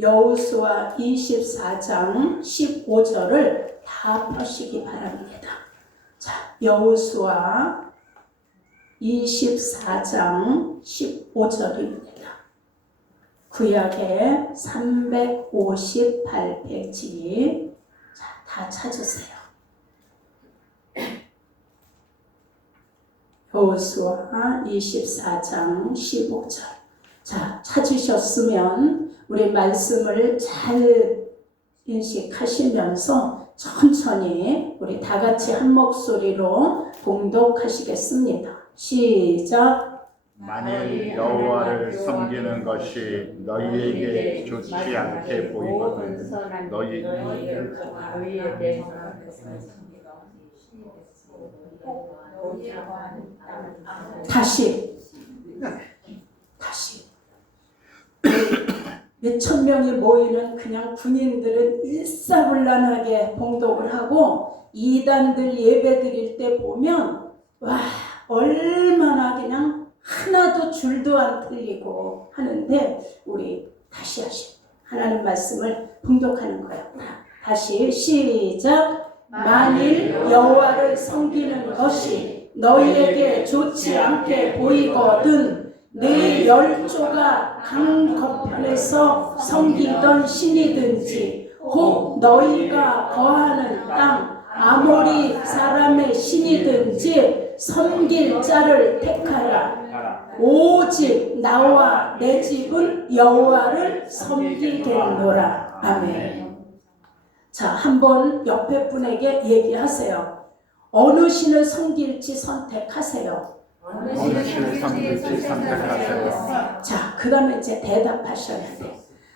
여호수아 24장 15절을 다 펴시기 바랍니다. 자, 여호수아 24장 15절입니다. 구약의 358페이지. 자, 다 찾으세요. 여호수아 24장 15절. 자, 찾으셨으면 우리 말씀을 잘 인식하시면서 천천히 우리 다 같이 한 목소리로 봉독하시겠습니다. 시작. 만일 여호와를 섬기는 것이 너희에게 좋지 않게 보이거든 다시 몇천 명이 모이는 그냥 군인들은 일사불란하게 봉독을 하고 이단들 예배 드릴 때 보면 와 얼마나 그냥 하나도 줄도 안 틀리고 하는데 우리 다시 하나님 말씀을 봉독하는 거예요. 다시 시작. 만일 여호와를 섬기는 것이 너희에게 좋지 않게 보이거든 네 열조가 강 건편에서 섬기던 신이든지 혹 너희가 거하는 땅 아모리 사람의 신이든지 섬길 자를 택하라. 오직 나와 내 집은 여호와를 섬기겠노라. 아멘. 자, 한번 옆에 분에게 얘기하세요. 어느 신을 섬길지 선택하세요. 어느 신을 섬길지 선택하세요. 자, 그 다음에 이제 대답하셔야 돼요.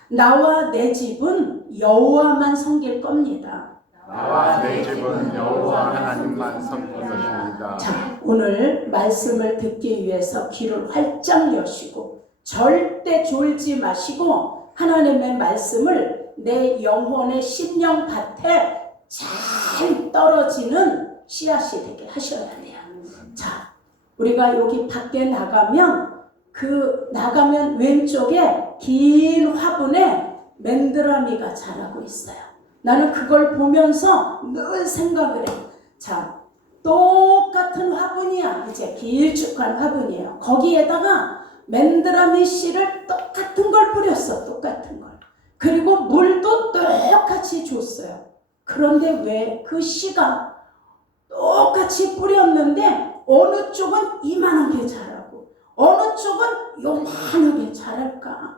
나와 내 집은 여호와만 섬길 겁니다. 나와 내 집은 여호와 하나님만 섬길 것입니다. 자, 오늘 말씀을 듣기 위해서 귀를 활짝 여시고 절대 졸지 마시고 하나님의 말씀을 내 영혼의 심령밭에 잘 떨어지는 씨앗이 되게 하셔야 돼요. 자, 우리가 여기 밖에 나가면 나가면 왼쪽에 긴 화분에 맨드라미가 자라고 있어요. 나는 그걸 보면서 늘 생각을 해. 자, 똑같은 화분이야. 이제 길쭉한 화분이에요. 거기에다가 맨드라미 씨를 똑같은 걸 뿌렸어. 똑같은 걸. 그리고 물도 똑같이 줬어요. 그런데 왜 그 씨가 똑같이 뿌렸는데 어느 쪽은 이만하게 자라고 어느 쪽은 요만하게 자랄까?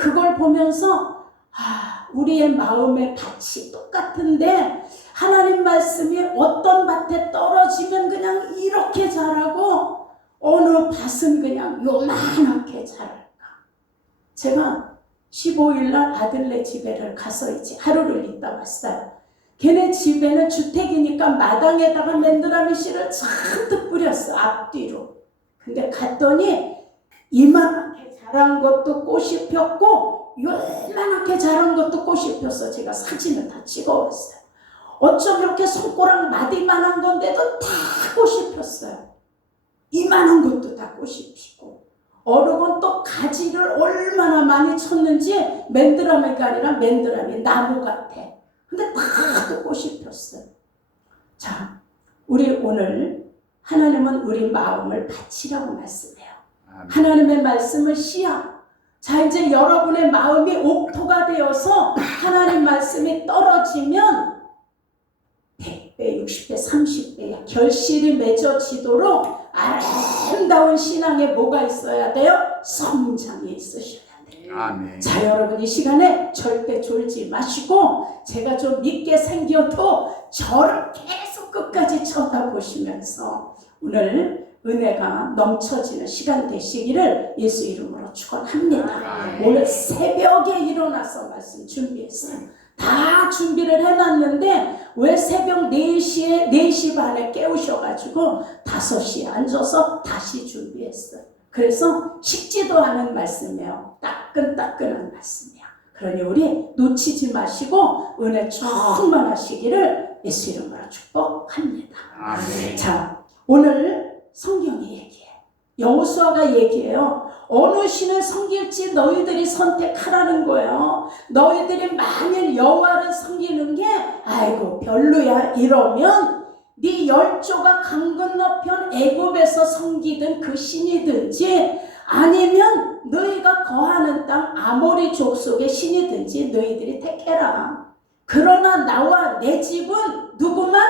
그걸 보면서 우리의 마음의 밭이 똑같은데 하나님 말씀이 어떤 밭에 떨어지면 그냥 이렇게 자라고 어느 밭은 그냥 요만하게 자랄까? 제가 15일날 아들네 집에를 가서 이제 하루를 있다 왔어요. 걔네 집에는 주택이니까 마당에다가 맨드라미 씨를 잔뜩 뿌렸어. 앞뒤로. 근데 갔더니 이만하게 자란 것도 꽃이 폈고 요만하게 자란 것도 꽃이 폈어. 제가 사진을 다 찍어왔어요. 어쩜 이렇게 손가락 마디만한 건데도 다 꽃이 폈어요. 이만한 것도 다 꽃이 피고 어느 건 또 가지를 얼마나 많이 쳤는지 맨드라미가 아니라 맨드라미 나무 같아. 근데 다 꽃이 폈어요. 자, 우리 오늘 하나님은 우리 마음을 밭이라고 말씀해요. 하나님의 말씀을 씨앗. 자, 이제 여러분의 마음이 옥토가 되어서 하나님 말씀이 떨어지면 100배, 60배, 30배 결실이 맺어지도록 아름다운 신앙에 뭐가 있어야 돼요? 성장이 있으셔야 돼요. 아멘. 자, 여러분 이 시간에 절대 졸지 마시고 제가 좀 믿게 생겨도 저를 계속 끝까지 쳐다보시면서 오늘 은혜가 넘쳐지는 시간 되시기를 예수 이름으로 축원합니다. 오늘 새벽에 일어나서 말씀 준비했어요. 다 준비를 해놨는데 왜 새벽 4시 반에 깨우셔가지고 5시에 앉아서 다시 준비했어요. 그래서 식지도 않은 말씀이에요. 따끈따끈한 말씀이야. 그러니 우리 놓치지 마시고 은혜 충만하시기를 예수 이름으로 축복합니다. 아멘. 자, 오늘 성경이 얘기해. 여호수아가 얘기해요. 어느 신을 섬길지 너희들이 선택하라는 거예요. 너희들이 만일 여호와를 섬기는 게 아이고 별로야 이러면 네 열조가 강 건너편 애굽에서 섬기던 그 신이든지 아니면 너희가 거하는 땅 아모리 족속의 신이든지 너희들이 택해라. 그러나 나와 내 집은 누구만?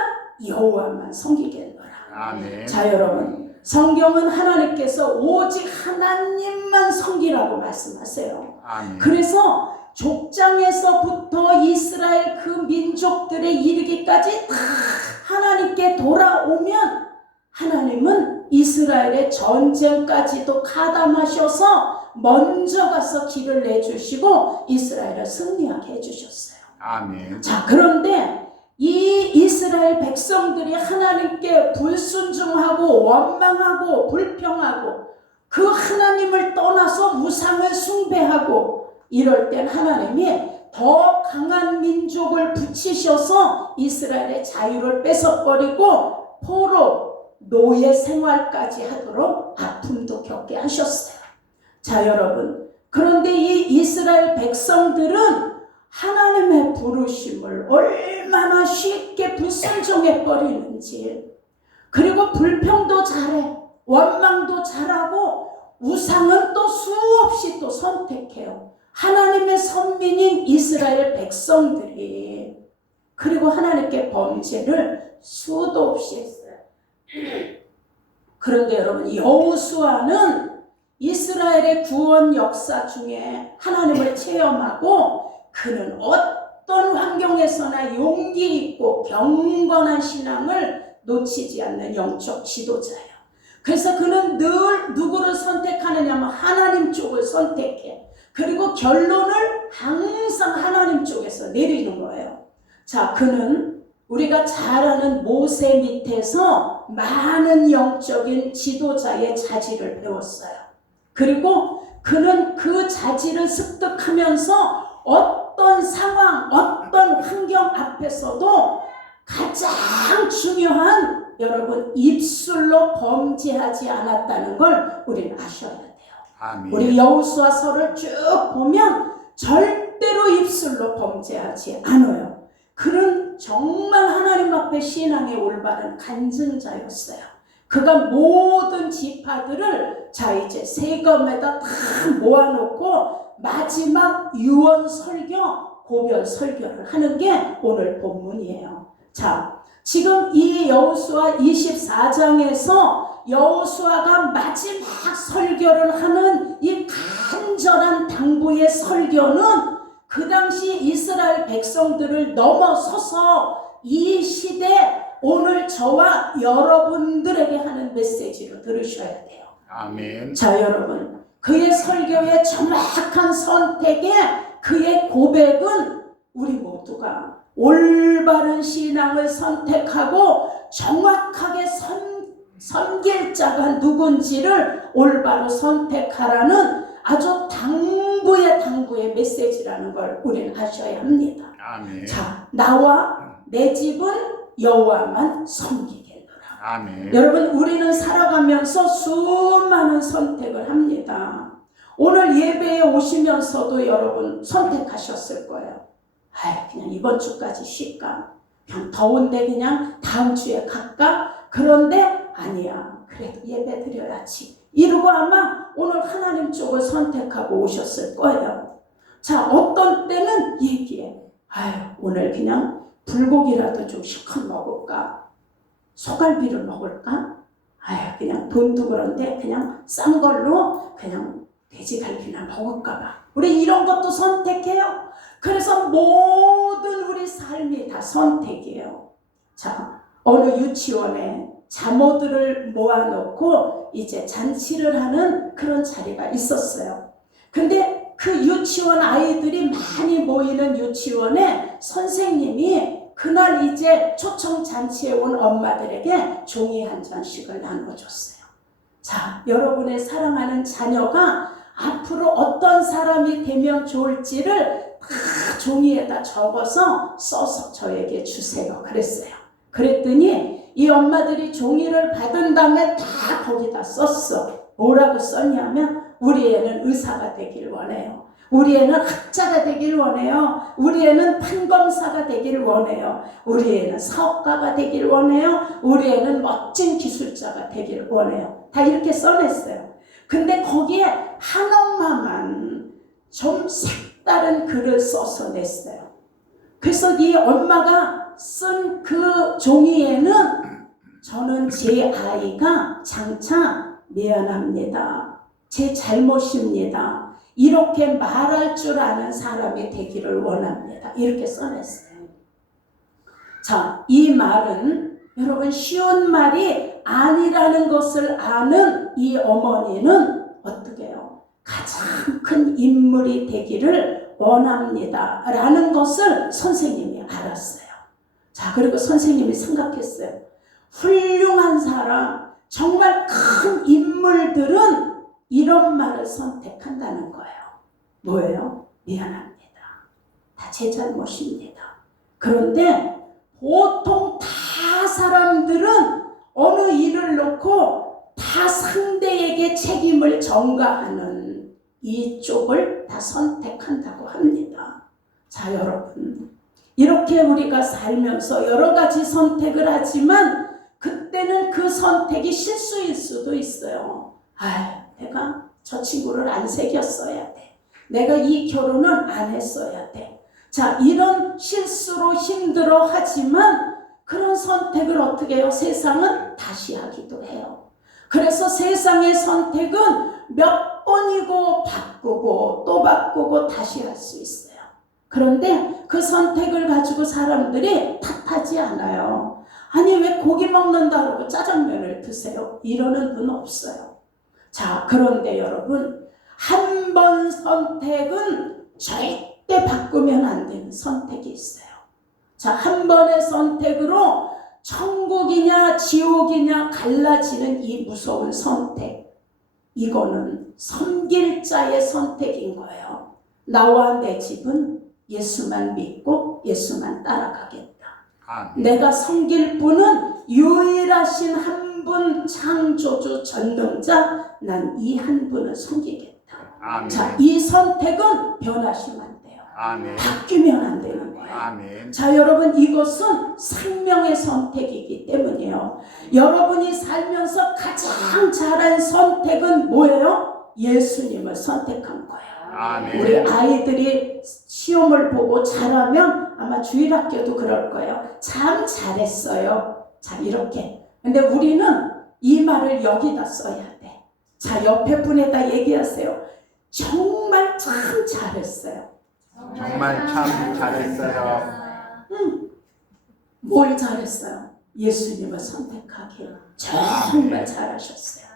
여호와만 섬기겠노라. 아멘. 자 여러분, 성경은 하나님께서 오직 하나님만 섬기라고 말씀하세요. 아멘. 그래서 족장에서부터 이스라엘 그 민족들에 이르기까지 다 하나님께 돌아오면 하나님은 이스라엘의 전쟁까지도 가담하셔서 먼저 가서 길을 내주시고 이스라엘을 승리하게 해주셨어요. 아멘. 자, 그런데 이 이스라엘 백성들이 하나님께 불순종하고 원망하고 불평하고 그 하나님을 떠나서 우상을 숭배하고 이럴 땐 하나님이 더 강한 민족을 붙이셔서 이스라엘의 자유를 뺏어버리고 포로 노예 생활까지 하도록 아픔도 겪게 하셨어요. 자 여러분, 그런데 이 이스라엘 백성들은 하나님의 부르심을 얼마나 쉽게 불순종해 버리는지, 그리고 불평도 잘해, 원망도 잘하고 우상은 또 수없이 또 선택해요. 하나님의 선민인 이스라엘 백성들이. 그리고 하나님께 범죄를 수도 없이 했어요. 그런데 여러분, 여호수아는 이스라엘의 구원 역사 중에 하나님을 체험하고 그는 어떤 환경에서나 용기 있고 경건한 신앙을 놓치지 않는 영적 지도자예요. 그래서 그는 늘 누구를 선택하느냐면 하나님 쪽을 선택해. 그리고 결론을 항상 하나님 쪽에서 내리는 거예요. 자, 그는 우리가 잘 아는 모세 밑에서 많은 영적인 지도자의 자질을 배웠어요. 그리고 그는 그 자질을 습득하면서 어떤 상황, 어떤 환경 앞에서도 가장 중요한 여러분 입술로 범죄하지 않았다는 걸 우리는 아셔야 돼요. 아멘. 우리 여호수아서를 쭉 보면 절대로 입술로 범죄하지 않아요. 그는 정말 하나님 앞에 신앙의 올바른 간증자였어요. 그가 모든 지파들을 자 이제 세검에다 다 모아놓고 마지막 유언 설교, 고별 설교를 하는 게 오늘 본문이에요. 자, 지금 이 여호수아 24장에서 여호수아가 마지막 설교를 하는 이 간절한 당부의 설교는 그 당시 이스라엘 백성들을 넘어서서 이 시대 오늘 저와 여러분들에게 하는 메시지로 들으셔야 돼요. 아멘. 자 여러분, 그의 설교의 정확한 선택에 그의 고백은 우리 모두가 올바른 신앙을 선택하고 정확하게 섬길 자가 누군지를 올바로 선택하라는 아주 당부의 메시지라는 걸 우리는 아셔야 합니다. 아멘. 자, 나와 내 집은 여호와만 섬기겠노라. 아멘. 여러분, 우리는 살아가면서 수많은 선택을 합니다. 오늘 예배에 오시면서도 여러분 선택하셨을 거예요. 그냥 이번 주까지 쉴까? 그냥 더운데 그냥 다음 주에 갈까? 그런데 아니야, 그래도 예배 드려야지 이러고 아마 오늘 하나님 쪽을 선택하고 오셨을 거예요. 자, 어떤 때는 얘기해. 오늘 그냥 불고기라도 좀 실컷 먹을까? 소갈비를 먹을까? 그냥 돈도 그런데 그냥 싼 걸로 그냥 돼지갈비나 먹을까 봐. 우리 이런 것도 선택해요. 그래서 모든 우리 삶이 다 선택이에요. 자, 어느 유치원에 자모들을 모아놓고 이제 잔치를 하는 그런 자리가 있었어요. 근데 그 유치원 아이들이 많이 모이는 유치원에 선생님이 그날 이제 초청 잔치에 온 엄마들에게 종이 한 장씩을 나눠줬어요. 자, 여러분의 사랑하는 자녀가 앞으로 어떤 사람이 되면 좋을지를 다 종이에다 적어서 써서 저에게 주세요. 그랬어요. 그랬더니 이 엄마들이 종이를 받은 다음에 다 거기다 썼어. 뭐라고 썼냐면 우리 애는 의사가 되길 원해요. 우리 애는 학자가 되길 원해요. 우리 애는 판검사가 되길 원해요. 우리 애는 사업가가 되길 원해요. 우리 애는 멋진 기술자가 되길 원해요. 다 이렇게 써냈어요. 근데 거기에 한 엄마만 좀 색다른 글을 써서 냈어요. 그래서 이 엄마가 쓴 그 종이에는 저는 제 아이가 장차 미안합니다. 제 잘못입니다. 이렇게 말할 줄 아는 사람이 되기를 원합니다. 이렇게 써냈어요. 자, 이 말은 여러분 쉬운 말이 아니라는 것을 아는 이 어머니는 어떻게 해요? 가장 큰 인물이 되기를 원합니다. 라는 것을 선생님이 알았어요. 자, 그리고 선생님이 생각했어요. 훌륭한 사람, 정말 큰 인물들은 이런 말을 선택한다는 거예요. 뭐예요? 미안합니다. 다 제 잘못입니다. 그런데 보통 다 사람들은 어느 일을 놓고 다 상대에게 책임을 전가하는 이쪽을 다 선택한다고 합니다. 자, 여러분, 이렇게 우리가 살면서 여러 가지 선택을 하지만 그때는 그 선택이 실수일 수도 있어요. 내가 저 친구를 안 사귀었어야 돼. 내가 이 결혼은 안 했어야 돼. 자, 이런 실수로 힘들어 하지만 그런 선택을 어떻게 해요? 세상은 다시 하기도 해요. 그래서 세상의 선택은 몇 번이고 바꾸고 또 바꾸고 다시 할 수 있어요. 그런데 그 선택을 가지고 사람들이 탓하지 않아요. 아니, 왜 고기 먹는다 그러고 짜장면을 드세요? 이러는 분 없어요. 자, 그런데 여러분, 한 번 선택은 절대 바꾸면 안 되는 선택이 있어요. 자, 한 번의 선택으로 천국이냐 지옥이냐 갈라지는 이 무서운 선택, 이거는 섬길 자의 선택인 거예요. 나와 내 집은 예수만 믿고 예수만 따라가겠다. 내가 섬길 분은 유일하신 한 분 창조주 전능자, 난 이 한 분을 섬기겠다. 아멘. 자, 이 선택은 변하시면 안 돼요. 아멘. 바뀌면 안 되는 거예요. 아멘. 자, 여러분, 이것은 생명의 선택이기 때문이에요. 여러분이 살면서 가장 잘한 선택은 뭐예요? 예수님을 선택한 거예요. 아멘. 우리 아이들이 시험을 보고 잘하면 아마 주일학교도 그럴 거예요. 참 잘했어요. 자, 이렇게. 근데 우리는 이 말을 여기다 써야 돼. 자, 옆에 분에다 얘기하세요. 정말 참 잘했어요. 정말 참 잘했어요. 뭘 잘했어요? 예수님을 선택하기를 정말 잘하셨어요.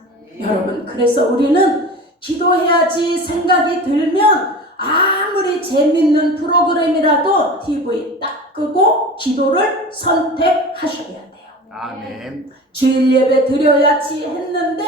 여러분, 그래서 우리는 기도해야지 생각이 들면 아무리 재밌는 프로그램이라도 TV 딱 끄고 기도를 선택하셔야 돼요. 아멘. 주일 예배 드려야지 했는데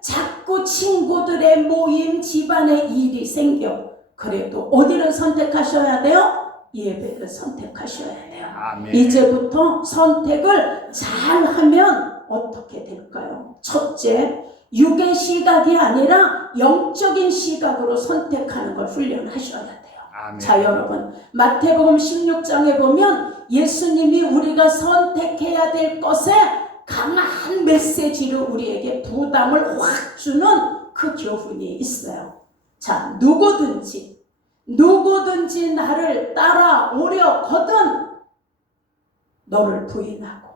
자꾸 친구들의 모임, 집안의 일이 생겨. 그래도 어디를 선택하셔야 돼요? 예배를 선택하셔야 돼요. 아멘. 이제부터 선택을 잘하면 어떻게 될까요? 첫째, 육의 시각이 아니라 영적인 시각으로 선택하는 걸 훈련하셔야 돼요. 아멘. 자, 여러분, 마태복음 16장에 보면 예수님이 우리가 선택해야 될 것에 강한 메시지를 우리에게 부담을 확 주는 그 교훈이 있어요. 자, 누구든지 나를 따라오려거든 너를 부인하고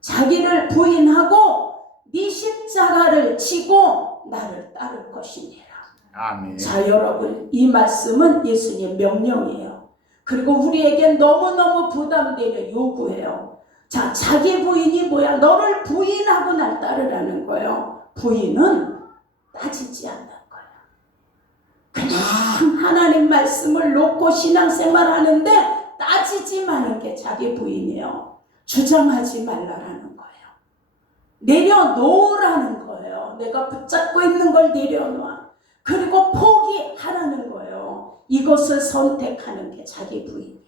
자기를 부인하고 네 십자가를 지고 나를 따를 것이니라. 아멘. 자, 여러분, 이 말씀은 예수님의 명령이에요. 그리고 우리에게 너무너무 부담되는 요구예요. 자, 자기 부인이 뭐야? 너를 부인하고 날 따르라는 거예요. 부인은 따지지 않는 거예요. 그냥 하나님 말씀을 놓고 신앙생활 하는데 따지지 마는 게 자기 부인이에요. 주장하지 말라라는 거예요. 내려놓으라는 거예요. 내가 붙잡고 있는 걸 내려놔. 그리고 포기하라는 거예요. 이것을 선택하는 게 자기 부인이야.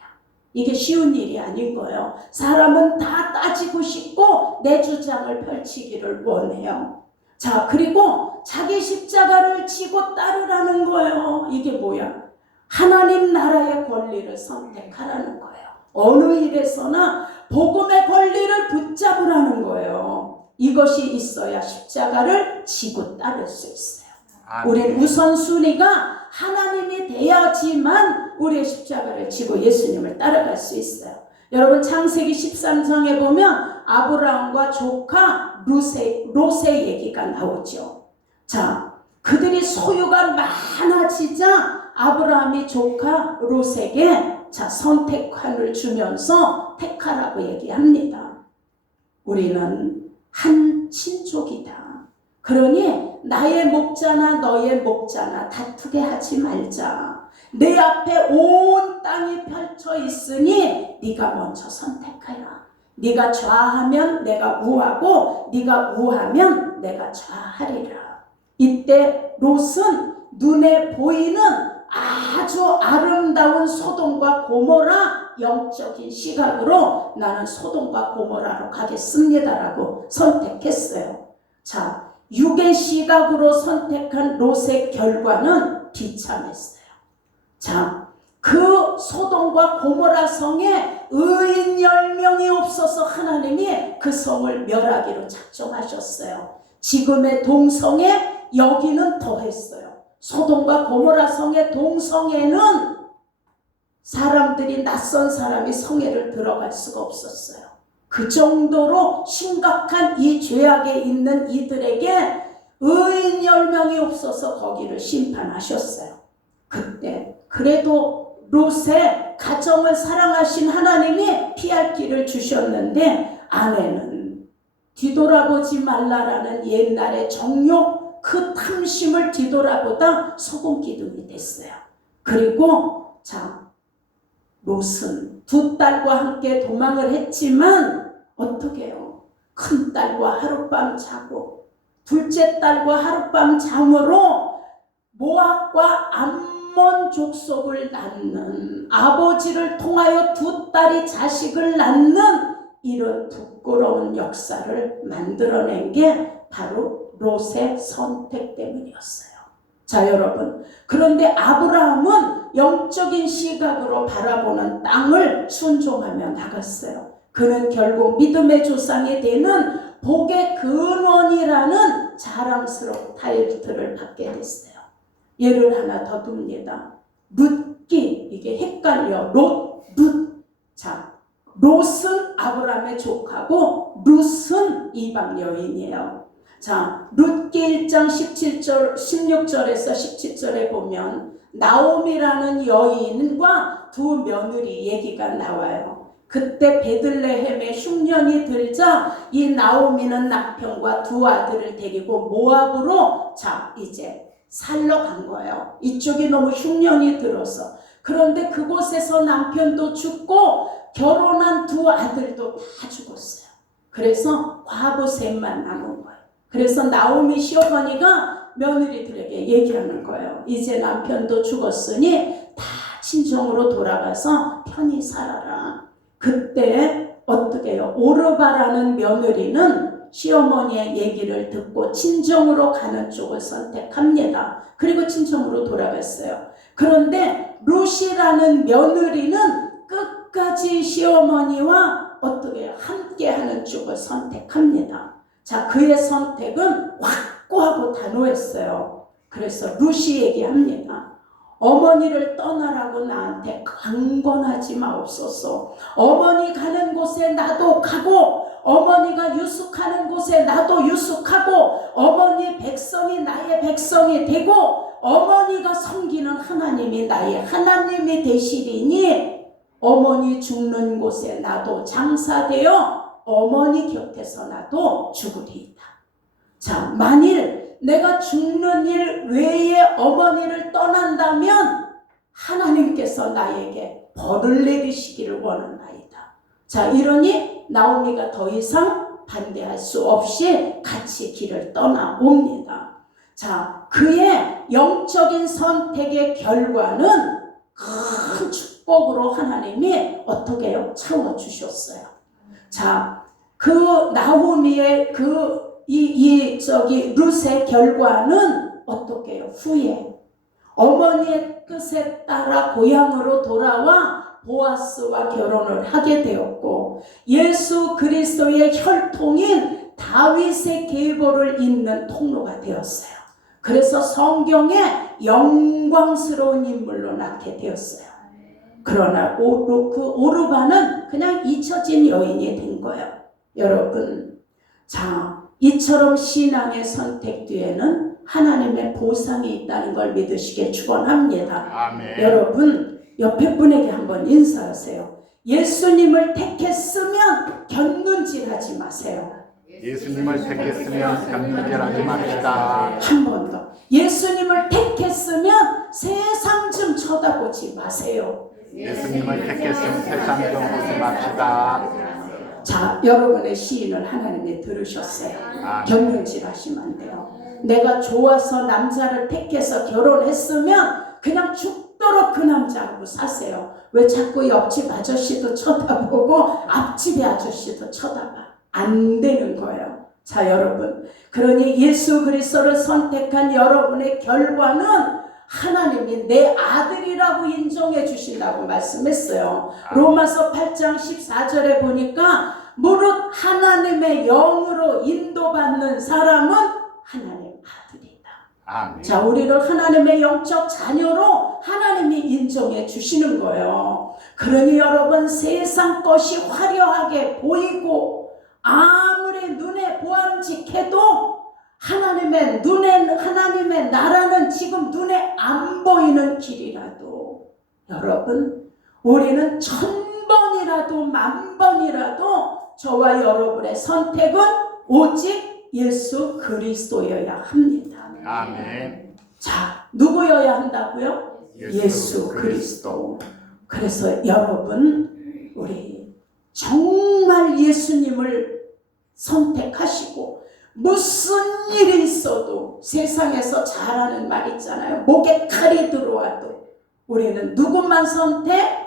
이게 쉬운 일이 아닌 거예요. 사람은 다 따지고 싶고 내 주장을 펼치기를 원해요. 자, 그리고 자기 십자가를 지고 따르라는 거예요. 이게 뭐야? 하나님 나라의 권리를 선택하라는 거예요. 어느 일에서나 복음의 권리를 붙잡으라는 거예요. 이것이 있어야 십자가를 지고 따를 수 있어요. 우린 우선순위가 하나님이 돼야지만 우리의 십자가를 지고 예수님을 따라갈 수 있어요. 여러분 창세기 13장에 보면 아브라함과 조카 롯의 얘기가 나오죠. 자, 그들이 소유가 많아지자 아브라함이 조카 롯에게 선택권을 주면서 택하라고 얘기합니다. 우리는 한 친족이다. 그러니 나의 목자나 너의 목자나 다투게 하지 말자. 내 앞에 온 땅이 펼쳐 있으니 네가 먼저 선택해라. 네가 좌하면 내가 우하고 네가 우하면 내가 좌하리라. 이때 롯은 눈에 보이는 아주 아름다운 소돔과 고모라 영적인 시각으로 나는 소돔과 고모라로 가겠습니다라고 선택했어요. 자, 육의 시각으로 선택한 롯의 결과는 비참했어요. 자, 그 소돔과 고모라 성에 의인 10명이 없어서 하나님이 그 성을 멸하기로 작정하셨어요. 지금의 동성에 여기는 더했어요. 소돔과 고모라 성의 동성에는 사람들이 낯선 사람이 성에를 들어갈 수가 없었어요. 그 정도로 심각한 이 죄악에 있는 이들에게 의인 10명이 없어서 거기를 심판하셨어요. 그때 그래도 롯의 가정을 사랑하신 하나님이 피할 길을 주셨는데 아내는 뒤돌아보지 말라라는 옛날의 정욕 그 탐심을 뒤돌아보다 소금기둥이 됐어요. 그리고 자, 롯은 두 딸과 함께 도망을 했지만 어떻게 해요? 큰 딸과 하룻밤 자고 둘째 딸과 하룻밤 잠으로 모압과 암몬 족속을 낳는 아버지를 통하여 두 딸이 자식을 낳는 이런 부끄러운 역사를 만들어낸 게 바로 롯의 선택 때문이었어요. 자, 여러분, 그런데 아브라함은 영적인 시각으로 바라보는 땅을 순종하며 나갔어요. 그는 결국 믿음의 조상이 되는 복의 근원이라는 자랑스러운 타이틀을 받게 됐어요. 예를 하나 더 듭니다. 룻기, 이게 헷갈려. 룻. 자, 롯은 아브라함의 조카고 룻은 이방 여인이에요. 자, 룻기 1장 16절에서 17절에 보면 나오미라는 여인과 두 며느리 얘기가 나와요. 그때 베들레헴에 흉년이 들자 이 나오미는 남편과 두 아들을 데리고 모압으로 자, 이제 살러 간 거예요. 이쪽이 너무 흉년이 들어서. 그런데 그곳에서 남편도 죽고 결혼한 두 아들도 다 죽었어요. 그래서 과부 셋만 남은 거예요. 그래서 나오미 시어머니가 며느리들에게 얘기하는 거예요. 이제 남편도 죽었으니 다 친정으로 돌아가서 편히 살아라. 그때 어떻게 해요? 오르바라는 며느리는 시어머니의 얘기를 듣고 친정으로 가는 쪽을 선택합니다. 그리고 친정으로 돌아갔어요. 그런데 룻이라는 며느리는 끝까지 시어머니와 어떻게 해요? 함께하는 쪽을 선택합니다. 자, 그의 선택은 확고하고 단호했어요. 그래서 룻이 얘기합니다. 어머니를 떠나라고 나한테 강권하지 마옵소서. 어머니 가는 곳에 나도 가고 어머니가 유숙하는 곳에 나도 유숙하고 어머니 백성이 나의 백성이 되고 어머니가 섬기는 하나님이 나의 하나님이 되시리니 어머니 죽는 곳에 나도 장사되어 어머니 곁에서 나도 죽으리이다. 자, 만일 내가 죽는 일 외에 어머니를 떠난다면 하나님께서 나에게 벌을 내리시기를 원하나이다. 자, 이러니 나오미가 더 이상 반대할 수 없이 같이 길을 떠나옵니다. 자, 그의 영적인 선택의 결과는 큰 축복으로 하나님이 어떻게 해요? 채워주셨어요. 자, 그 나오미의 그 룻의 결과는 어떻게요? 후에 어머니의 뜻에 따라 고향으로 돌아와 보아스와 결혼을 하게 되었고, 예수 그리스도의 혈통인 다윗의 계보를 잇는 통로가 되었어요. 그래서 성경에 영광스러운 인물로 낳게 되었어요. 그러나 오르바는 그냥 잊혀진 여인이 된 거예요. 여러분, 자, 이처럼 신앙의 선택 뒤에는 하나님의 보상이 있다는 걸 믿으시길 축원합니다. 아멘. 여러분, 옆에 분에게 한번 인사하세요. 예수님을 택했으면 곁눈질하지 마세요. 예수님을 택했으면 곁눈질하지 맙시다. 한 번 더. 예수님을 택했으면 세상 좀 쳐다보지 마세요. 예수님을 택했으면 세상 좀 보지 맙시다. 자, 여러분의 시인을 하나님이 들으셨어요. 곁눈질 하시면 안 돼요. 내가 좋아서 남자를 택해서 결혼했으면 그냥 죽도록 그 남자하고 사세요. 왜 자꾸 옆집 아저씨도 쳐다보고 앞집의 아저씨도 쳐다봐. 안 되는 거예요. 자, 여러분, 그러니 예수 그리스도를 선택한 여러분의 결과는 하나님이 내 아들이라고 인정해 주신다고 말씀했어요. 로마서 8장 14절에 보니까 무릇 하나님의 영으로 인도받는 사람은 하나님 아들이다. 아멘. 자, 우리를 하나님의 영적 자녀로 하나님이 인정해 주시는 거예요. 그러니 여러분, 세상 것이 화려하게 보이고 아무리 눈에 보암직해도 하나님의 나라는 지금 눈에 안 보이는 길이라도, 여러분, 우리는 1000번이라도 10,000번이라도 저와 여러분의 선택은 오직 예수 그리스도여야 합니다. 아멘. 자, 누구여야 한다고요? 예수 그리스도. 그래서 여러분, 우리 정말 예수님을 선택하시고, 무슨 일이 있어도 세상에서 잘하는 말 있잖아요. 목에 칼이 들어와도 우리는 누구만 선택?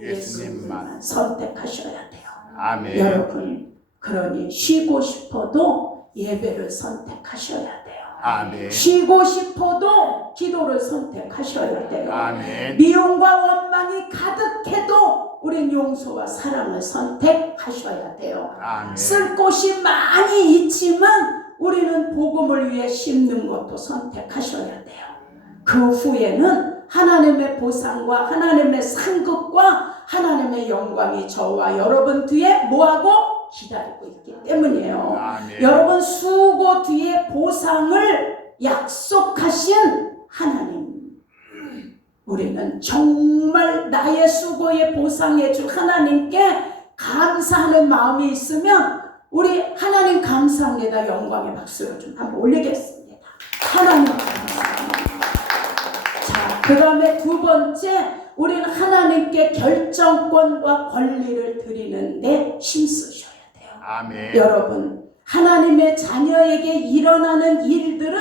예수님만 선택하셔야 돼요. 아멘. 여러분, 그러니 쉬고 싶어도 예배를 선택하셔야 돼요. 아멘. 쉬고 싶어도 기도를 선택하셔야 돼요. 아멘. 미움과 원망이 가득해도 우린 용서와 사랑을 선택하셔야 돼요. 아멘. 쓸 곳이 많이 있지만 우리는 복음을 위해 심는 것도 선택하셔야 돼요. 그 후에는 하나님의 보상과 하나님의 상급과 하나님의 영광이 저와 여러분 뒤에 뭐하고 기다리고 있기 때문이에요. 아멘. 여러분, 수고 뒤에 보상을 약속하신 하나님, 우리는 정말 나의 수고에 보상해 줄 하나님께 감사하는 마음이 있으면 우리 하나님 감사합니다. 영광의 박수를 좀 한번 올리겠습니다. 하나님 감사합니다. 자, 그 다음에 두 번째, 우리는 하나님께 결정권과 권리를 드리는데 힘쓰셔야 돼요. 아멘. 여러분, 하나님의 자녀에게 일어나는 일들은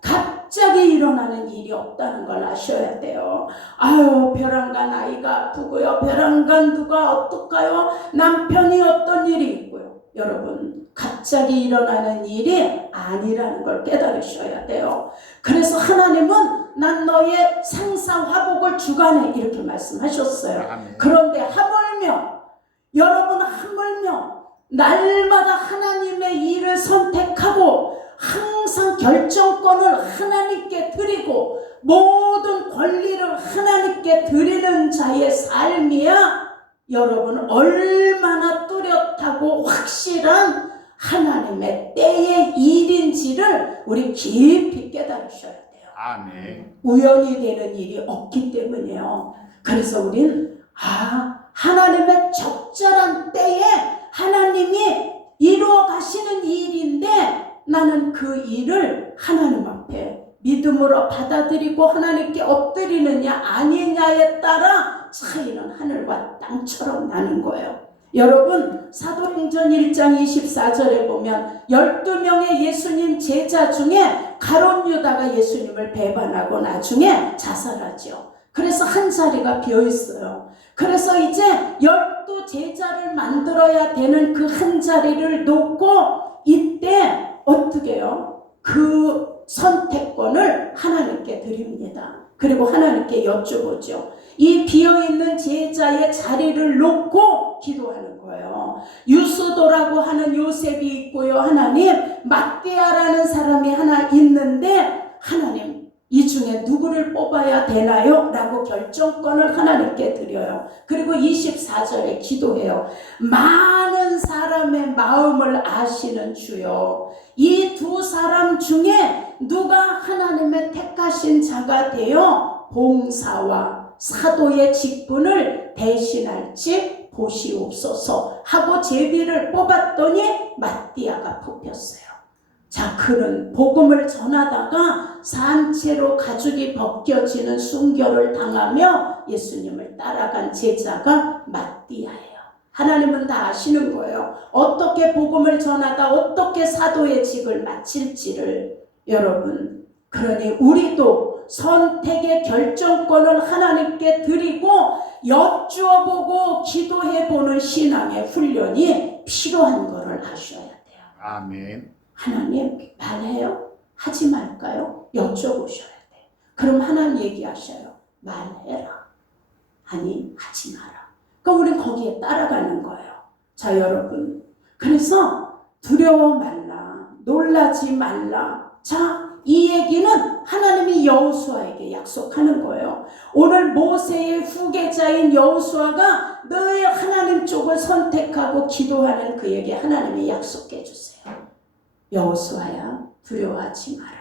갑자기 일어나는 일이 없다는 걸 아셔야 돼요. 아유, 벼랑간 아이가 아프고요. 벼랑간 누가 어떨까요? 남편이 어떤 일이 있고요. 여러분, 갑자기 일어나는 일이 아니라는 걸 깨달으셔야 돼요. 그래서 하나님은 난 너의 생사화복을 주관해 이렇게 말씀하셨어요. 아멘. 그런데 하물며, 여러분, 하물며 날마다 하나님의 일을 선택하고 항상 결정권을 하나님께 드리고 모든 권리를 하나님께 드리는 자의 삶이야 여러분 얼마나 뚜렷하고 확실한 하나님의 때의 일인지를 우리 깊이 깨달으셔야 돼요. 아멘. 우연히 되는 일이 없기 때문이에요. 그래서 우린 하나님의 적절한 때에 하나님이 이루어 가시는 일인데 나는 그 일을 하나님 앞에 믿음으로 받아들이고 하나님께 엎드리느냐 아니냐에 따라 차이는 하늘과 땅처럼 나는 거예요. 여러분, 사도행전 1장 24절에 보면 12명의 예수님 제자 중에 가룟 유다가 예수님을 배반하고 나중에 자살하죠. 그래서 한 자리가 비어 있어요. 그래서 이제 12 제자를 만들어야 되는 그 한 자리를 놓고 이때 어떻게요? 그 선택권을 하나님께 드립니다. 그리고 하나님께 여쭤보죠. 이 비어있는 제자의 자리를 놓고 기도하는 거예요. 유수도라고 하는 요셉이 있고요. 하나님, 마띠아라는 사람이 하나 있는데 하나님, 이 중에 누구를 뽑아야 되나요? 라고 결정권을 하나님께 드려요. 그리고 24절에 기도해요. 많은 사람의 마음을 아시는 주여, 이 두 사람 중에 누가 하나님의 택하신 자가 되어 봉사와 사도의 직분을 대신할지 보시옵소서 하고 제비를 뽑았더니 마띠아가 뽑혔어요. 자, 그는 복음을 전하다가 산채로 가죽이 벗겨지는 순교를 당하며 예수님을 따라간 제자가 마띠아예요. 하나님은 다 아시는 거예요. 어떻게 복음을 전하다 어떻게 사도의 직을 마칠지를. 여러분, 그러니 우리도 선택의 결정권을 하나님께 드리고 여쭈어보고 기도해보는 신앙의 훈련이 필요한 것을 하셔야 돼요. 아멘. 하나님, 말해요? 하지 말까요? 여쭤보셔야 돼요. 그럼 하나님 얘기하셔요. 말해라. 아니, 하지 마라. 그러니까 우리는 거기에 따라가는 거예요. 자, 여러분, 그래서 두려워 말라, 놀라지 말라. 자, 이 얘기는 하나님이 여호수아에게 약속하는 거예요. 오늘 모세의 후계자인 여호수아가 너의 하나님 쪽을 선택하고 기도하는 그에게 하나님이 약속해 주세요. 여호수아야, 두려워하지 마라,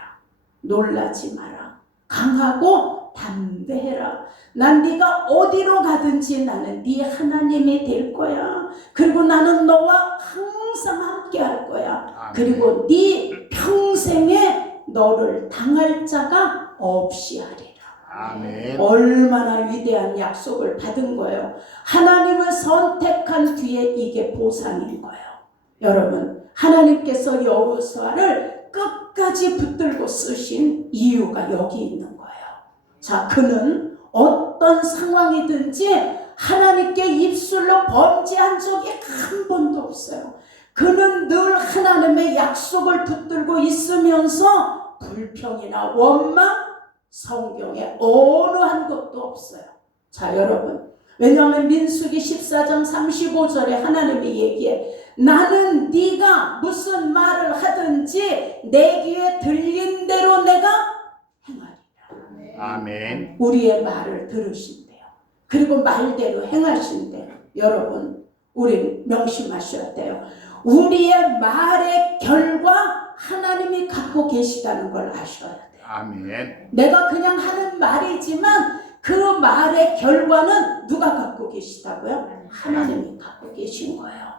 놀라지 마라, 강하고 담대해라. 난 네가 어디로 가든지 나는 네 하나님이 될 거야. 그리고 나는 너와 항상 함께 할 거야. 그리고 네 평생에 너를 당할 자가 없이 하리라. 아멘. 얼마나 위대한 약속을 받은 거예요. 하나님을 선택한 뒤에 이게 보상인 거예요. 여러분, 하나님께서 여호수아를 끝까지 붙들고 쓰신 이유가 여기 있는 거예요. 자, 그는 어떤 상황이든지 하나님께 입술로 범죄한 적이 한 번도 없어요. 그는 늘 하나님의 약속을 붙들고 있으면서 불평이나 원망, 성경에 어느 한 것도 없어요. 자, 여러분, 왜냐하면 민수기 14장 35절에 하나님이 얘기해. 나는 네가 무슨 말을 하든지 내 귀에 들린 대로 내가 행하리라. 아멘. 우리의 말을 들으신대요. 그리고 말대로 행하신대요. 여러분, 우리 명심하셔야 돼요. 우리의 말의 결과 하나님이 갖고 계시다는 걸 아셔야 돼요. 아멘. 내가 그냥 하는 말이지만 그 말의 결과는 누가 갖고 계시다고요? 하나님이 갖고 계신 거예요.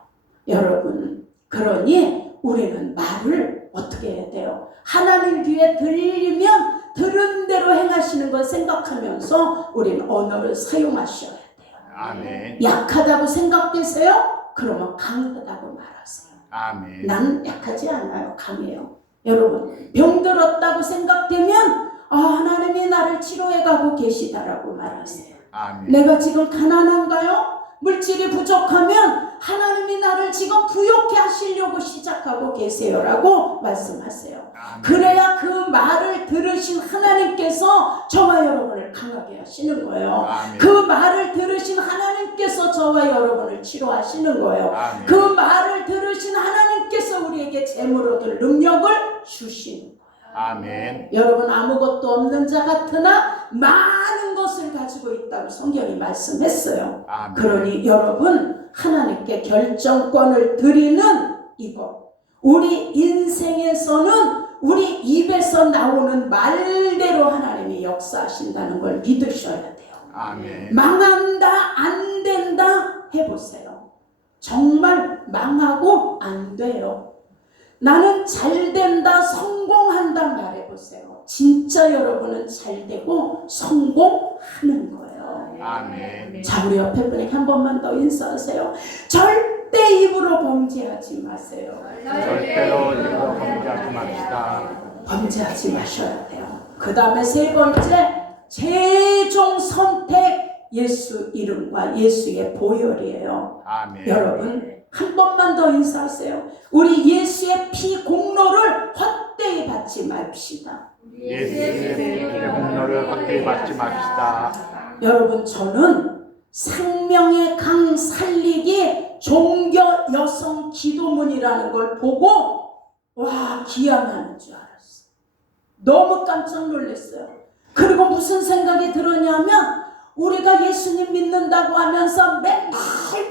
여러분, 그러니 우리는 말을 어떻게 해야 돼요? 하나님 귀에 들리면 들은 대로 행하시는 걸 생각하면서 우리는 언어를 사용하셔야 돼요. 아멘. 약하다고 생각되세요? 그러면 강하다고 말하세요. 아멘. 난 약하지 않아요. 강해요. 여러분, 병들었다고 생각되면 하나님이 나를 치료해가고 계시다라고 말하세요. 아멘. 내가 지금 가난한가요? 물질이 부족하면 하나님이 나를 지금 부욕해 하시려고 시작하고 계세요라고 말씀하세요. 아멘. 그래야 그 말을 들으신 하나님께서 저와 여러분을 강하게 하시는 거예요. 아멘. 그 말을 들으신 하나님께서 저와 여러분을 치료하시는 거예요. 아멘. 그 말을 들으신 하나님께서 우리에게 재물 얻을 능력을 주시는 거예요. 아멘. 여러분, 아무것도 없는 자 같으나 많은 것을 가지고 있다고 성경이 말씀했어요. 아멘. 그러니 여러분, 하나님께 결정권을 드리는 이것, 우리 인생에서는 우리 입에서 나오는 말대로 하나님이 역사하신다는 걸 믿으셔야 돼요. 아멘. 망한다, 안 된다 해보세요. 정말 망하고 안 돼요. 나는 잘 된다, 성공한다 말해보세요. 진짜 여러분은 잘 되고 성공하는 거예요. 아멘. 자, 우리 옆에 분에게 한 번만 더 인사하세요. 절대 입으로 범죄하지 마세요. 절대로 이거 범죄하지 맙시다. 범죄하지 마셔야 돼요. 그 다음에 세 번째, 최종 선택, 예수 이름과 예수의 보혈이에요. 아멘. 여러분, 한 번만 더 인사하세요. 우리 예수의 피 공로를 헛되이 받지 맙시다. 예수의 피 공로를 헛되이 받지 맙시다. 여러분, 저는 생명의 강 살리기 종교 여성 기도문이라는 걸 보고 와, 기양하는 줄 알았어요. 너무 깜짝 놀랐어요. 그리고 무슨 생각이 들었냐면 우리가 예수님 믿는다고 하면서 맨날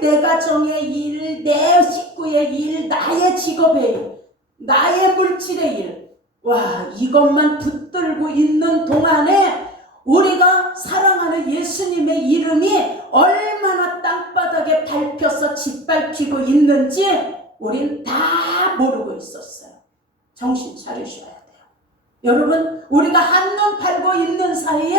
내 가정의 일, 내 식구의 일, 나의 직업의 일, 나의 물질의 일, 와, 이것만 붙들고 있는 동안에 우리가 사랑하는 예수님의 이름이 얼마나 땅바닥에 밟혀서 짓밟히고 있는지 우린 다 모르고 있었어요. 정신 차리셔야 돼요. 여러분, 우리가 한눈 팔고 있는 사이에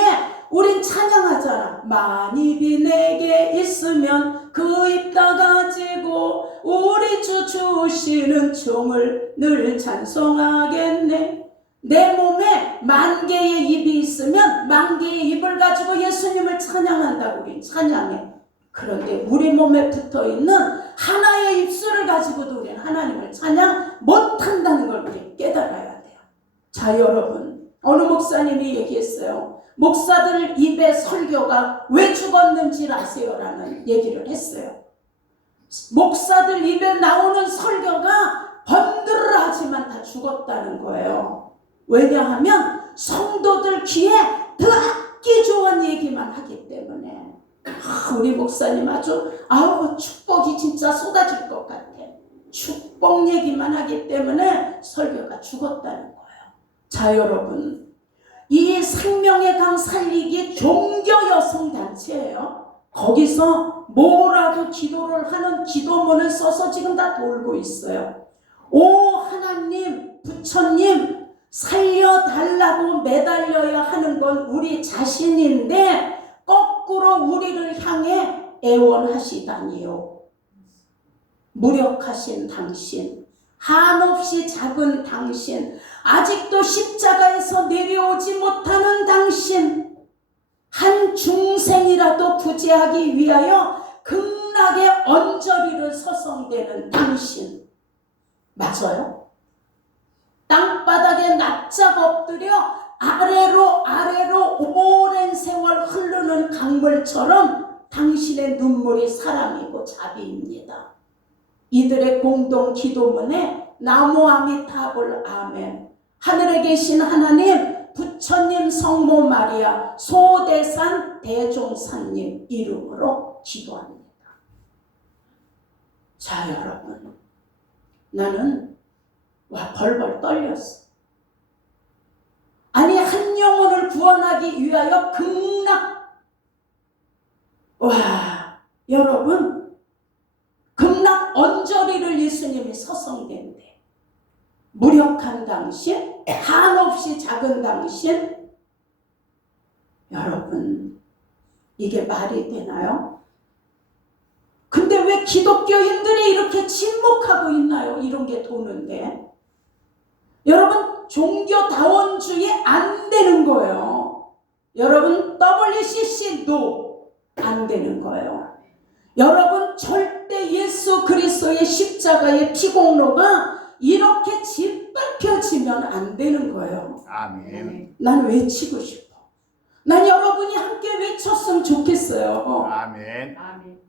우린 찬양하잖아. 만입이 내게 있으면 그 입 다 가지고 우리 주 주시는 종을 늘 찬송하겠네. 내 몸에 10,000개의 입이 있으면 10,000개의 입을 가지고 예수님을 찬양한다고 우린 찬양해. 그런데 우리 몸에 붙어있는 하나의 입술을 가지고도 우리는 하나님을 찬양 못한다는 걸 우리 깨달아야 돼요. 자, 여러분, 어느 목사님이 얘기했어요. 목사들 입에 설교가 왜 죽었는지 아세요? 라는 얘기를 했어요. 목사들 입에 나오는 설교가 번들하지만 다 죽었다는 거예요. 왜냐하면 성도들 귀에 듣기 좋은 얘기만 하기 때문에. 우리 목사님 아주 축복이 진짜 쏟아질 것 같아. 축복 얘기만 하기 때문에 설교가 죽었다는 거예요. 자, 여러분, 이 생명의 강 살리기 종교 여성 단체예요. 거기서 뭐라고 기도를 하는 기도문을 써서 지금 다 돌고 있어요. 오 하나님, 부처님, 살려달라고 매달려야 하는 건 우리 자신인데 거꾸로 우리를 향해 애원하시다니요. 무력하신 당신, 한없이 작은 당신, 아직도 십자가에서 내려오지 못하는 당신, 한 중생이라도 구제하기 위하여 극락의 언저리를 서성대는 당신, 맞아요? 땅바닥에 납작 엎드려 아래로 오랜 세월 흐르는 강물처럼 당신의 눈물이 사랑이고 자비입니다. 이들의 공동 기도문에 나무 아미타불 아멘, 하늘에 계신 하나님, 부처님, 성모 마리아, 소대산 대종사님 이름으로 기도합니다. 자, 여러분, 나는 벌벌 떨렸어. 아니, 한 영혼을 구원하기 위하여 극락, 여러분, 극락 언저리를 예수님이 서성댄대. 무력한 당신, 한없이 작은 당신. 여러분, 이게 말이 되나요? 근데 왜 기독교인들이 이렇게 침묵하고 있나요? 이런 게 도는데. 여러분, 종교다원주의 안 되는 거예요. 여러분, WCC no, 안 되는 거예요. 여러분, 절대 예수 그리스도의 십자가의 피공로가 이렇게 짓밟혀지면 안 되는 거예요. 아멘. 난 외치고 싶어. 난 여러분이 함께 외쳤으면 좋겠어요. 아멘.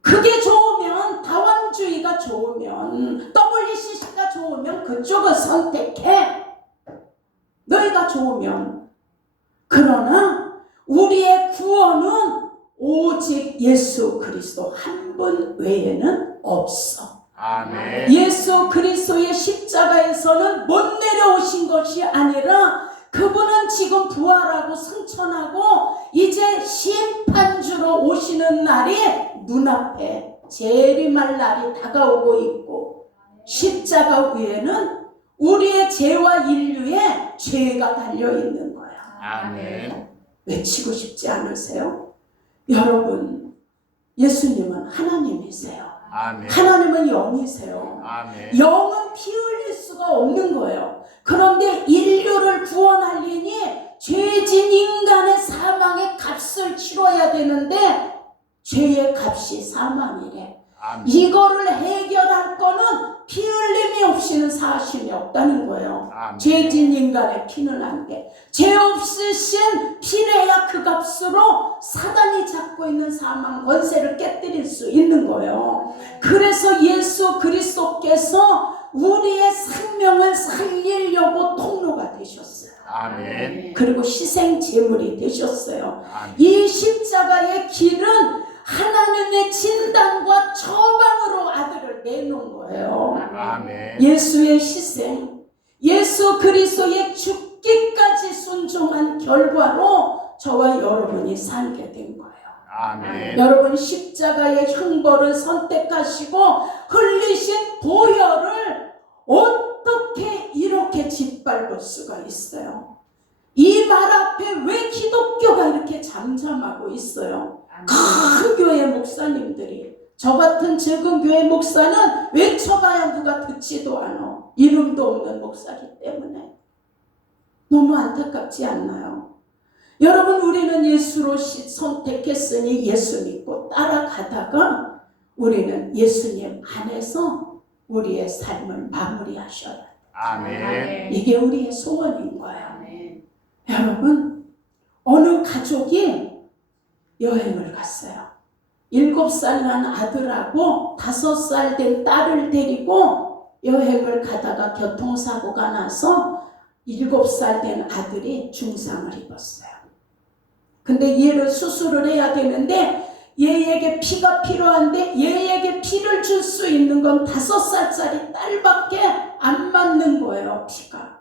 그게 좋으면, 다원주의가 좋으면, WCC가 좋으면 그쪽을 선택해. 너희가 좋으면. 그러나 우리의 구원은 오직 예수 그리스도 한 분 외에는 없어. 아멘. 예수 그리스도의 십자가에서는 못 내려오신 것이 아니라 그분은 지금 부활하고 승천하고 이제 심판주로 오시는 날이 눈앞에 재림할 날이 다가오고 있고, 십자가 위에는 우리의 죄와 인류의 죄가 달려있는 거야. 아멘. 외치고 싶지 않으세요? 여러분, 예수님은 하나님이세요. 아멘. 하나님은 영이세요. 아멘. 영은 피 흘릴 수가 없는 거예요. 그런데 인류를 구원하려니 죄진 인간의 사망의 값을 치러야 되는데 죄의 값이 사망이래. 아멘. 이거를 해결할 거는 피 흘림이 없이는 사심이 없다는 거예요. 아멘. 죄진 인간의 피는 안 돼. 죄 없으신 피래야 그 값으로 사단이 잡고 있는 사망 권세를 깨뜨릴 수 있는 거예요. 그래서 예수 그리스도께서 우리의 생명을 살리려고 통로가 되셨어요. 아멘. 그리고 희생 제물이 되셨어요. 아멘. 이 십자가의 길은 하나님의 진단과 처방으로 아들을 내놓은 거예요. 아멘. 예수의 희생, 예수 그리스도의 죽기까지 순종한 결과로 저와 여러분이 살게 된 거예요. 아멘. 여러분 십자가의 형벌을 선택하시고 흘리신 보혈을 어떻게 이렇게 짓밟을 수가 있어요? 이 말 앞에 왜 기독교가 이렇게 잠잠하고 있어요? 큰 교회 목사님들이, 저 같은 적은 교회 목사는 외쳐봐야 누가 듣지도 않아. 이름도 없는 목사기 때문에. 너무 안타깝지 않나요? 여러분, 우리는 예수로 선택했으니 예수 믿고 따라가다가 우리는 예수님 안에서 우리의 삶을 마무리하셔야 돼요. 아멘. 이게 우리의 소원인 거예요. 여러분, 어느 가족이 여행을 갔어요. 7살 난 아들하고 5살 된 딸을 데리고 여행을 가다가 교통사고가 나서 7살 된 아들이 중상을 입었어요. 근데 얘를 수술을 해야 되는데 얘에게 피가 필요한데 얘에게 피를 줄 수 있는 건 5살짜리 딸밖에 안 맞는 거예요, 피가.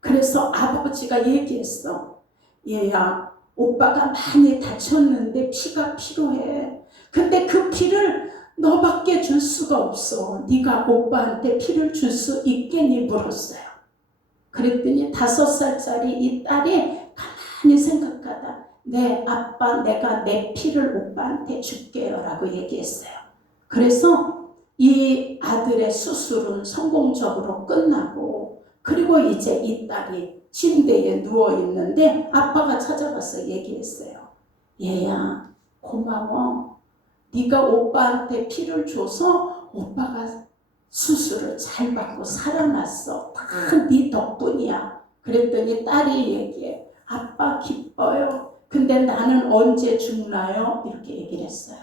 그래서 아버지가 얘기했어. 얘야, 오빠가 많이 다쳤는데 피가 필요해. 근데 그 피를 너밖에 줄 수가 없어. 네가 오빠한테 피를 줄 수 있겠니? 물었어요. 그랬더니 5살짜리 이 딸이 가만히 생각하다, 네 아빠, 내가 내 피를 오빠한테 줄게요 라고 얘기했어요. 그래서 이 아들의 수술은 성공적으로 끝나고, 그리고 이제 이 딸이 침대에 누워있는데 아빠가 찾아가서 얘기했어요. 얘야, 고마워. 네가 오빠한테 피를 줘서 오빠가 수술을 잘 받고 살아났어. 다 네 덕분이야. 그랬더니 딸이 얘기해. 아빠 기뻐요. 근데 나는 언제 죽나요? 이렇게 얘기를 했어요.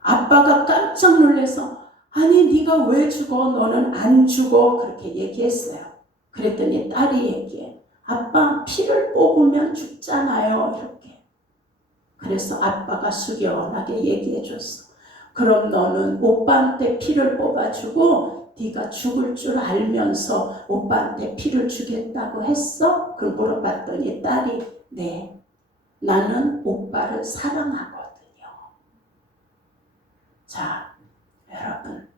아빠가 깜짝 놀라서, 아니 네가 왜 죽어? 너는 안 죽어. 그렇게 얘기했어요. 그랬더니 딸이 얘기해. 아빠, 피를 뽑으면 죽잖아요. 이렇게. 그래서 아빠가 숙연하게 얘기해 줬어. 그럼 너는 오빠한테 피를 뽑아주고 네가 죽을 줄 알면서 오빠한테 피를 주겠다고 했어? 그걸 물어봤더니 딸이, 네, 나는 오빠를 사랑하거든요. 자, 여러분,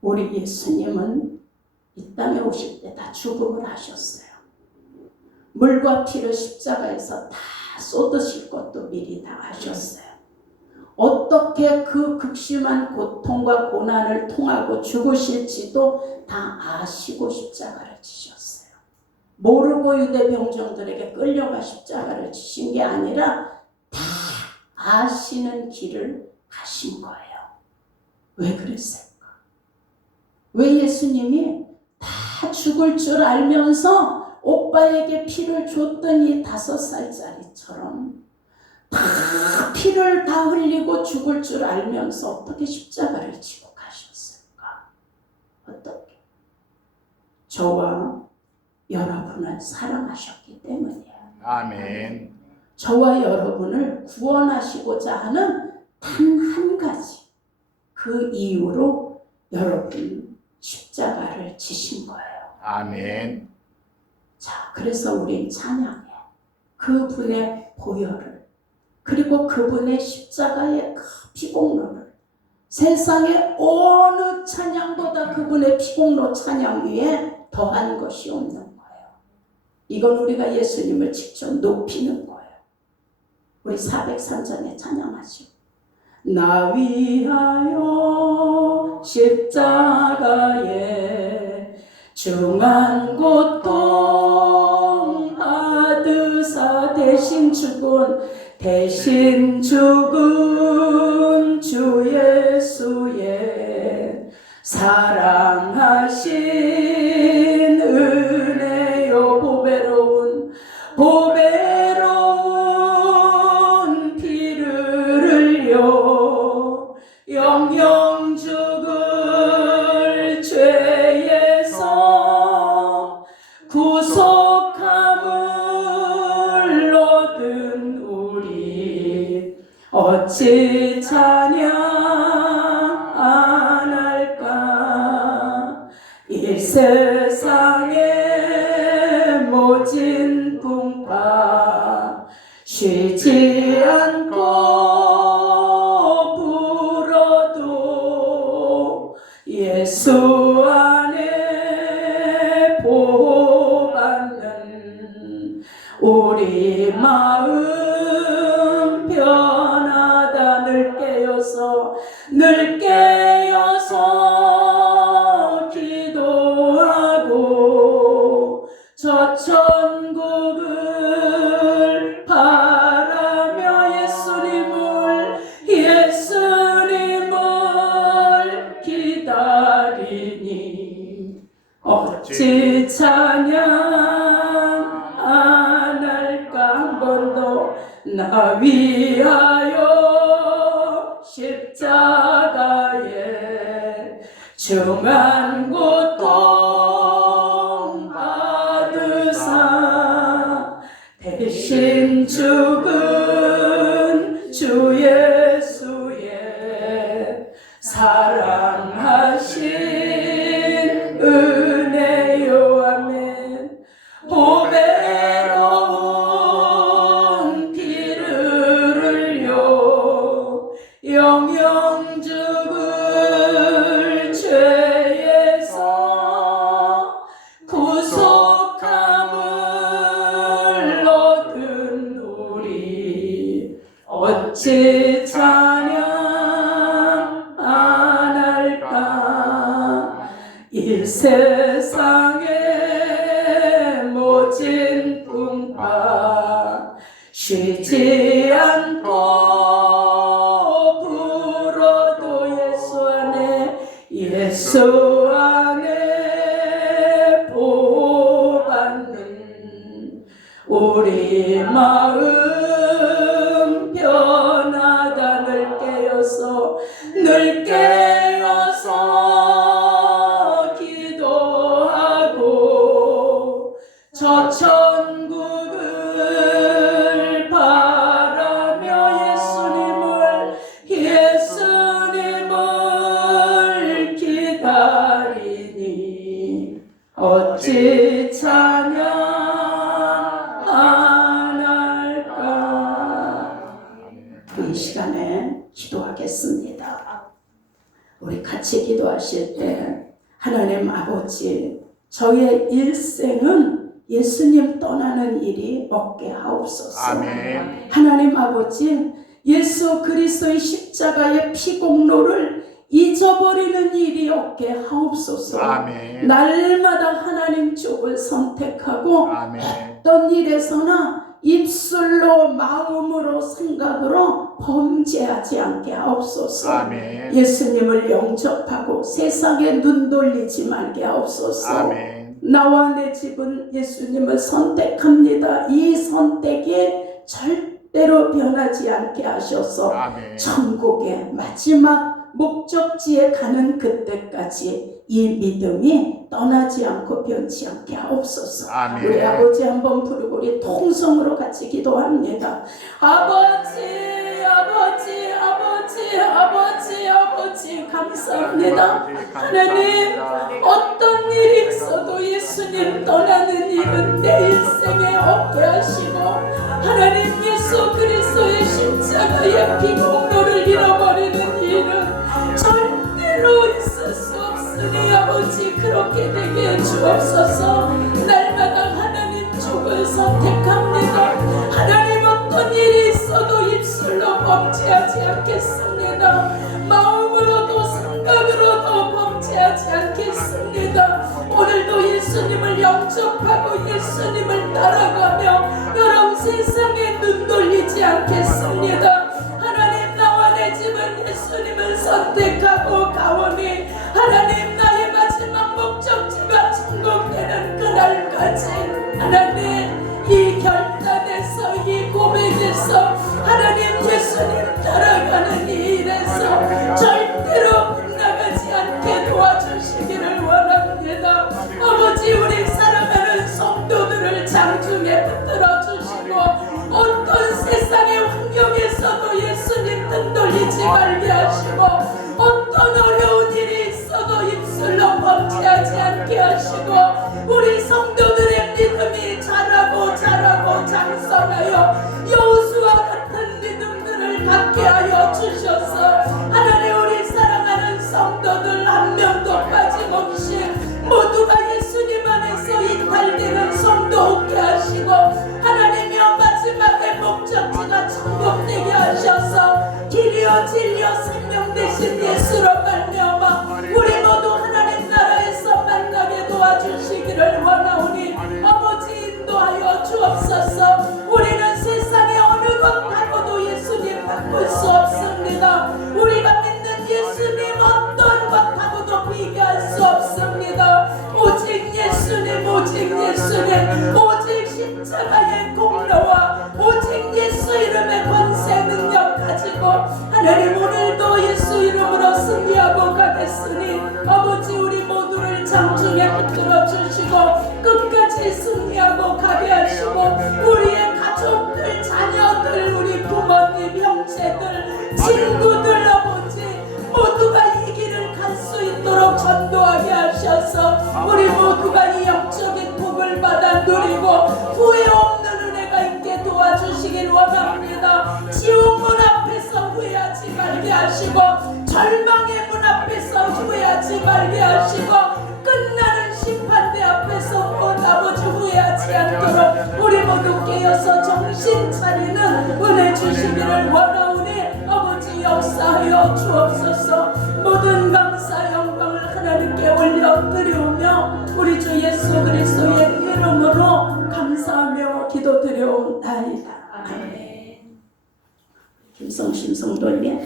우리 예수님은 이 땅에 오실 때 다 죽음을 하셨어요. 물과 피를 십자가에서 다 쏟으실 것도 미리 다 아셨어요. 어떻게 그 극심한 고통과 고난을 통하고 죽으실지도 다 아시고 십자가를 지셨어요. 모르고 유대 병정들에게 끌려가 십자가를 지신 게 아니라 다 아시는 길을 가신 거예요. 왜 그랬을까? 왜 예수님이 다 죽을 줄 알면서 오빠에게 피를 줬더니 5살짜리처럼 다 피를 다 흘리고 죽을 줄 알면서 어떻게 십자가를 지고 가셨을까? 어떻게? 저와 여러분을 사랑하셨기 때문이에요. 아멘. 저와 여러분을 구원하시고자 하는 단 한 가지, 그 이유로 여러분 십자가를 지신 거예요. 아멘. 자, 그래서 우린 찬양해. 그분의 보혈을, 그리고 그분의 십자가의 그 피공로를, 세상의 어느 찬양보다 그분의 피공로 찬양 위에 더한 것이 없는 거예요. 이건 우리가 예수님을 직접 높이는 거예요. 우리 403전에 찬양하시고, 나 위하여 십자가에 중한 고통 받으사 대신 죽은 주 예수 예수의 사랑하신 은혜요 보배로운 피를 흘려 영영 죽을 죄에서 구속함을 얻은 우리 어찌 찬양 안 할까. 이 세상에 모진 풍파 쉬지 않고 불어도 예수 안에 보호받는 우리 마음 변하다. 늘 깨어서 기도하고 저 천국을 바라며 예수님을 기다리니 어찌 찬양 안 할까. 한 번 더 나 위하여 십자가에 중한 고통 받으사 대신 죽은 주 예수의 사랑하신 은혜요 아멘. 보배로운 피를 흘려 영영 죽을 죄에서 구속함을 얻은 우리 어찌 찬양 안 할까. 이 세상에 모진 풍파 쉬지 않고 불어도 예수 안에 보호받는 우리 마음 변하다. 늘 깨어서 기도하고 저 천국을 바라며 예수님을 기다리니 어찌 찬양 안 할까. 이 시간에 기도하겠습니다. 우리 같이 기도하실 때 하나님 아버지, 저의 일생은 예수님 떠나는 일이 없게 하옵소서. 아멘. 하나님 아버지, 예수 그리스도의 십자가의 피공로를 잊어버리는 일이 없게 하옵소서. 아멘. 날마다 하나님 쪽을 선택하고 아멘. 어떤 일에서나 입술로 마음으로 생각으로 범죄하지 않게 하옵소서. 아멘. 예수님을 영접하고 세상에 눈 돌리지 말게 하옵소서. 아멘. 나와 내 집은 예수님을 선택합니다. 이 선택이 절대로 변하지 않게 하셔서 아멘. 천국의 마지막 목적지에 가는 그때까지 이 믿음이 떠나지 않고 변치 않게 하옵소서. 아멘. 우리 아버지 한번 부르고 우리 통성으로 같이 기도합니다. 아버지, 아버지, 아버지, 아버지, 아버지, 감사합니다. 하나님, 어떤 일이 있어도 예수님 떠나는 일은 내 인생에 없게 하시고, 하나님 예수 그리스도의 십자가의 피공로를 잃어버리는 일은 절대로 있을 수 없으니 아버지 그렇게 되게 해주옵소서. 날마다 하나님 쪽을 선택합니다. 하나님 어떤 일이 있어도 입술로 범죄하지 않겠습니다. 마음으로도 생각으로도 범죄하지 않겠습니다. 오늘도 예수님을 영접하고 예수님을 따라가며 여러분 세상에 눈 돌리지 않겠습니다. 하나님 나와 내 집은 예수님 예수님을 선택하고 가오니 하나님 나의 마지막 목적지가 천국되는 그날까지 하나님 이 결단에서 이 고백에서 하나님 예수님 따라가는 이 일에서 절대로 빗나가지 않게 도와주시기를 원합니다. 아버지 우리 사랑하는 성도들을 장중에 붙들어 주시고 어떤 세상의 환경에서도 예수님 등 돌리지 말게 하시고 어떤 어려운 일이 있어도 입술로 범죄하지 않게 하시고 우리 성도들의 믿음이 자라고 장성하여 여호수아 같은 믿음들을 갖게 하여 주셔서 하나님 우리 사랑하는 성도들 한 명도 빠짐없이 모두가 예수님 안에서 이탈되는 성도 없게 하시고 하나님이여 마지막의 목적지가 천국 되게 하셔서 길이요 진리요 생명 되신 예수로 말미암아 우리 모두 하나님 나라에서 만나게 도와주시기를 원하오니 아버지 인도하여 주옵소서. 우리는 세상의 어느 것 하고도 예수님 바꿀 수 없습니다. 우리가 믿는 예수님 어떤 것하고도 비교할 수 없습니다. 오직 예수님 오직 십자가의 공로와 오직 예수 이름의 권세 능력 가지고 하나님 오늘도 예수 이름으로 승리하고 가겠으니 아버지 우리 모두를 장중에 붙들어 주시고 끝까지 승리하고 가게 하시고 우리의 가족들 자녀들 우리 부모님 형제들 친구들 아버지 모두가 이 길을 갈 수 있도록 전도하게 하셔서 우리 모두가 이 영적인 복을 받아 누리고 후회 없는 은혜가 있게 도와주시길 원합니다. 지옥 문 앞에서 후회하지 말게 하시고 절망의 문 앞에서 후회하지 말게 하시고 끝나는 심판대 앞에서 아버지 후회하지 않도록 우리 모두 깨어서 정신 차리는 은혜 주시기를 원하오니 아버지 역사하여 주옵소서. 모든 감사 영광을 하나님께 올려드리오며 우리 주 예수 그리스도의 이름으로 감사하며 기도드려옵나이다. 아멘. 김성심 성도님